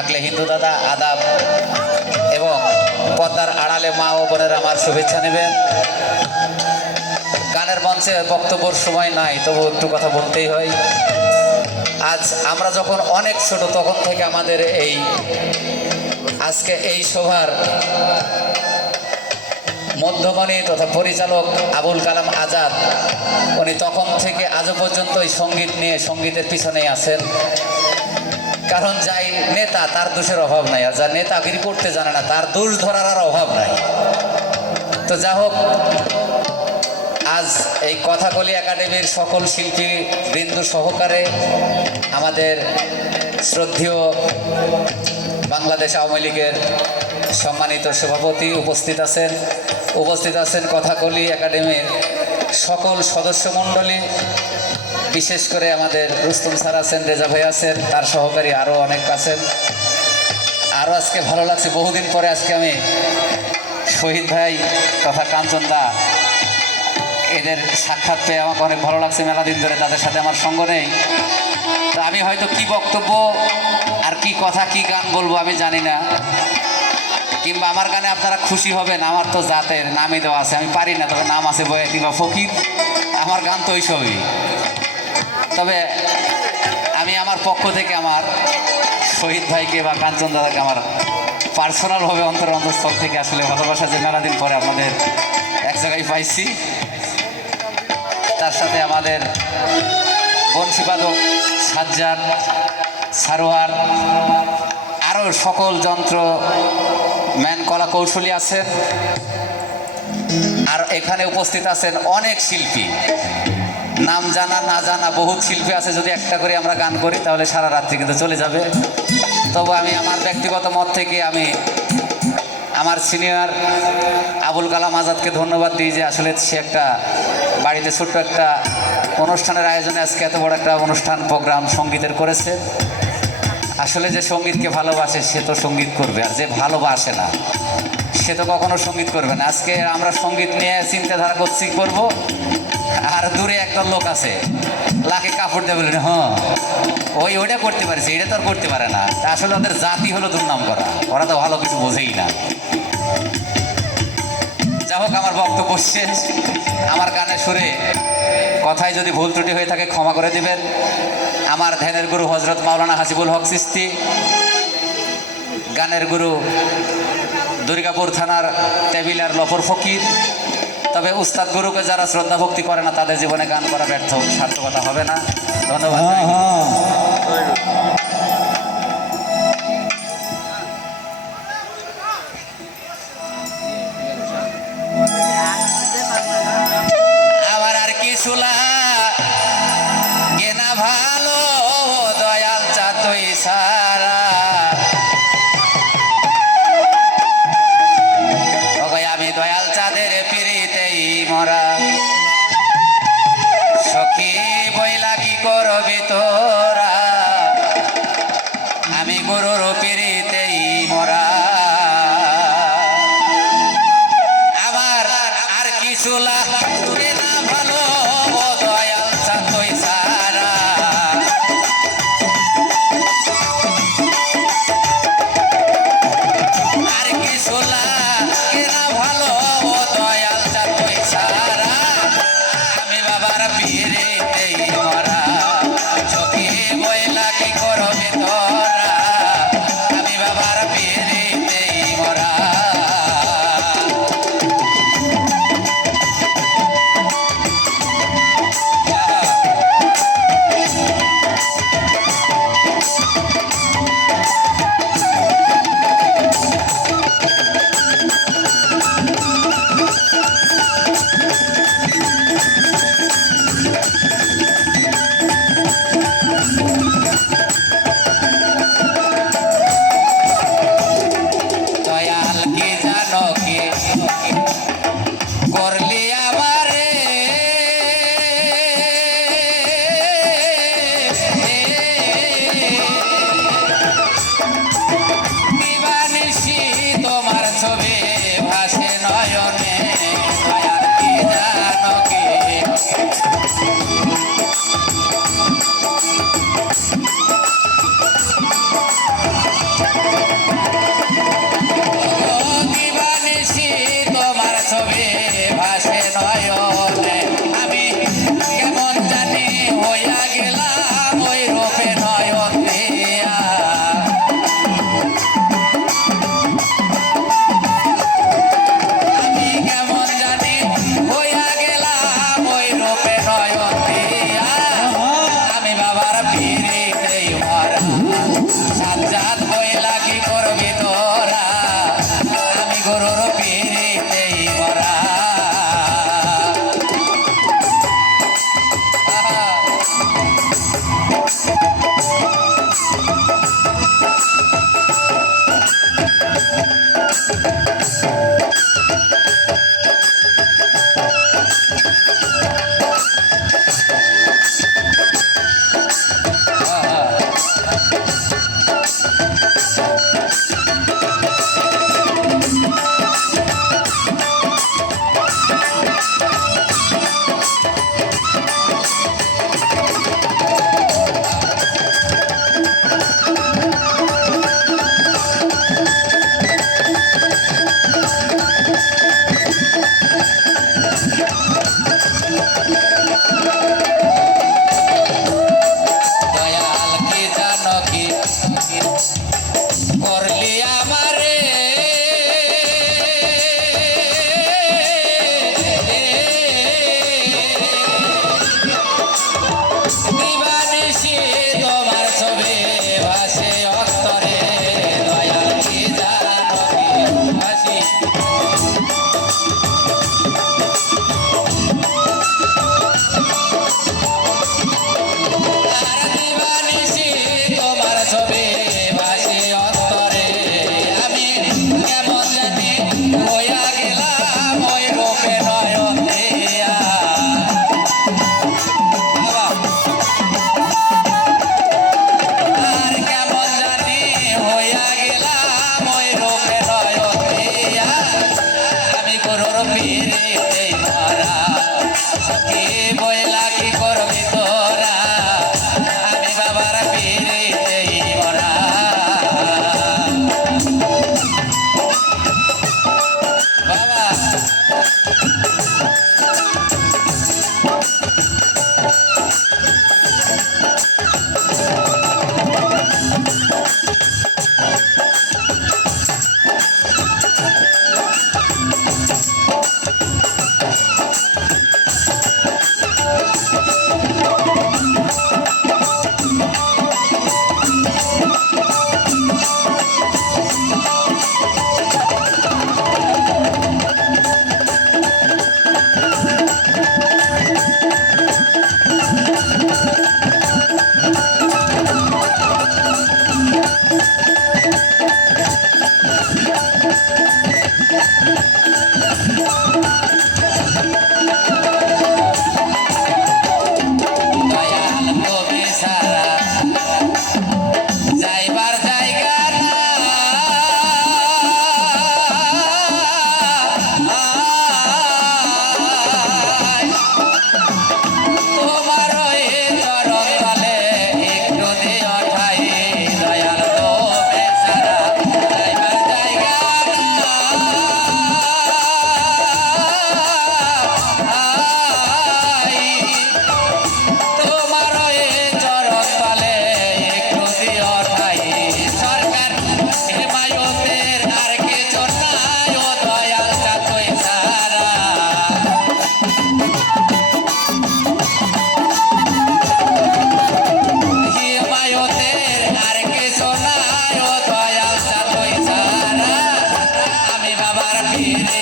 থাকলে হিন্দু দাদা আদাব, এবং পর্দার আড়ালে মা ও বোনেরা আমার শুভেচ্ছা নেবেন। গানের মঞ্চে বক্তব্যর সময় নাই, তবু একটু কথা বলতেই হয়। আজ আমরা যখন অনেক ছোট তখন থেকে আমাদের এই আজকে এই সভার মধ্যমণি তথা পরিচালক আবুল কালাম আজাদ, উনি তখন থেকে আজও পর্যন্ত এই সঙ্গীত নিয়ে সঙ্গীতের পিছনেই আছেন। কারণ যাই নেতা তার দোষের অভাব নাই, আর যা নেতাগিরি করতে জানে না তার দোষ ধরার আর অভাব নাই। তো যা হোক, আজ এই কথাকলি একাডেমির সকল শিল্পী বৃন্দু সহকারে আমাদের শ্রদ্ধেয় বাংলাদেশ আওয়ামী লীগের সম্মানিত সভাপতি উপস্থিত আছেন কথাকলি একাডেমির সকল সদস্যমণ্ডলী, বিশেষ করে আমাদের রুস্তম স্যার আছেন, রেজা ভাই আছেন, তার সহকারী আরও অনেক আছেন। আরও আজকে ভালো লাগছে, বহুদিন পরে আজকে আমি শহীদ ভাই তথা কাঞ্চন দা এদের সাক্ষাৎ পেয়ে আমাকে অনেক ভালো লাগছে। মেলা দিন ধরে তাদের সাথে আমার সঙ্গ নেই, তো আমি হয়তো কি বক্তব্য আর কি কথা কি গান বলবো আমি জানি না, কিংবা আমার গানে আপনারা খুশি হবেন। আমার তো জাতের নামই দেওয়া আছে, আমি পারি না, তবে নাম আছে বয়াতি বা ফকির, আমার গান তো ওইসবই। তবে আমি আমার পক্ষ থেকে আমার শহীদ ভাইকে বা কাঞ্চন দাদাকে আমার পার্সোনালভাবে অন্তরস্থল থেকে আসলে ভালোবাসা, যে মেলা দিন পরে আপনাদের এক জায়গায় পাইছি। তার সাথে আমাদের বংশীবাদক সাজ্জাদ, সারোয়ার, আরও সকল যন্ত্র ম্যান কলা কৌশলী আছেন। আর এখানে উপস্থিত আছেন অনেক শিল্পী, নাম জানা না জানা বহুত শিল্পী আছে। যদি একটা করে আমরা গান করি তাহলে সারা রাত্রি কিন্তু চলে যাবে। তবু আমি আমার ব্যক্তিগত মত থেকে আমি আমার সিনিয়র আবুল কালাম আজাদকে ধন্যবাদ দিই, যে আসলে সে একটা বাড়িতে ছোট্ট একটা অনুষ্ঠানের আয়োজনে আজকে এত বড় একটা অনুষ্ঠান প্রোগ্রাম সঙ্গীতের করেছে। আসলে যে সঙ্গীতকে ভালোবাসে সে তো সঙ্গীত করবে, আর যে ভালোবাসে না সে তো কখনো সঙ্গীত করবে না। আজকে আমরা সঙ্গীত নিয়ে চিন্তাধারা করব, আর দূরে একটা লোক আছে লাখে কাপড় দিয়ে বলেন হ্যাঁ ওইটা করতে পারছে, এটা তো আর করতে পারে না। আসলে ওদের জাতি হলো দুর্নাম করা, ওরা তো ভালো কিছু বোঝেই না। যা হোক, আমার বক্তব্য শেষ। আমার গানের সুরে কথায় যদি ভুল ত্রুটি হয়ে থাকে ক্ষমা করে দিবেন। আমার ধ্যানের গুরু হজরত মাওলানা হাসিবুল হক চিশতি, গানের গুরু দুর্গাপুর থানার টেবিলার লফর ফকির। তবে উস্তাদ গুরুকে যারা শ্রদ্ধা ভক্তি করে না তাদের জীবনে গান করা ব্যর্থ, সার্থকতা হবে না। ধন্যবাদ। আমার আর কি শুলা গেনা ভালো দয়াল চাতই সারা, আমি দয়াল চাঁদের পিড়িতেই মরা। সখী বইলা কি করবি তোরা, আমি গুরুর পিড়িতেই মরা। আমার আর কিছু লাগবে না ভালো দয়াল চাঁদই সারা, আর কিছু লাগে না ভালো দয়াল চাঁদই সারা। আমি বাবার পিড়িতেই মরা, চোখে বইলা কি করবি তোরা, আমি বাবা রে